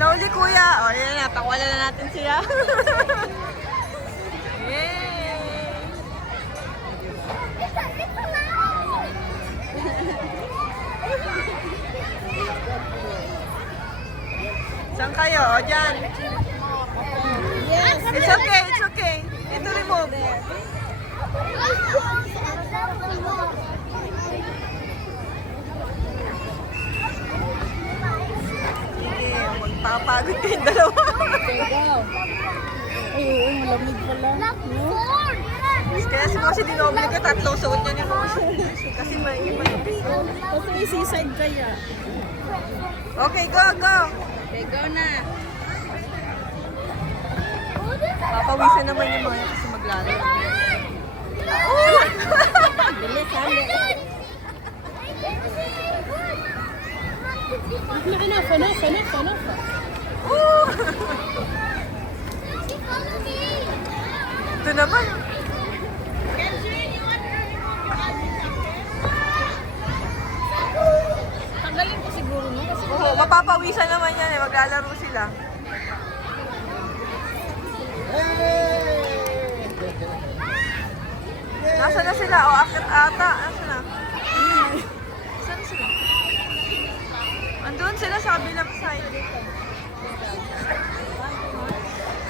Nauli kuya. O, yan na. Pakwala na natin siya. Yay! Saan kayo? O, dyan. Yes. It's okay, it's okay. Ito remove. Sige, magpapagod kayong dalawa. Ikaw. Ay, oo, malamig pala. No? Kaya si Moshi dinoble ka, tatlong suot niya ni Moshi. Kasi may Kasi may seaside kaya. Okay, go, go. Okay, go na. Papawisan naman yung mga kasi maglaro. Bilis, ha? Enough, enough, enough, enough. Ito naman. Tanggalin ko siguro, no? Kasi Oo, mapapawisan naman yan eh. Maglalaro sila. Nasaan na sila? O, akit ata. Nasaan na? Saan sila? Andun sila sa kabilang side.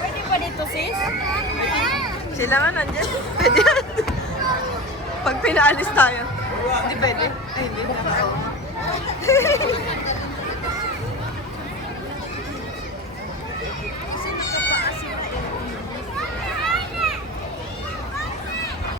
pwede pa dito, sis? Sila nga nandyan. Pwede yan. Pag pinaalis tayo. Hindi pwede. Ay, hindi.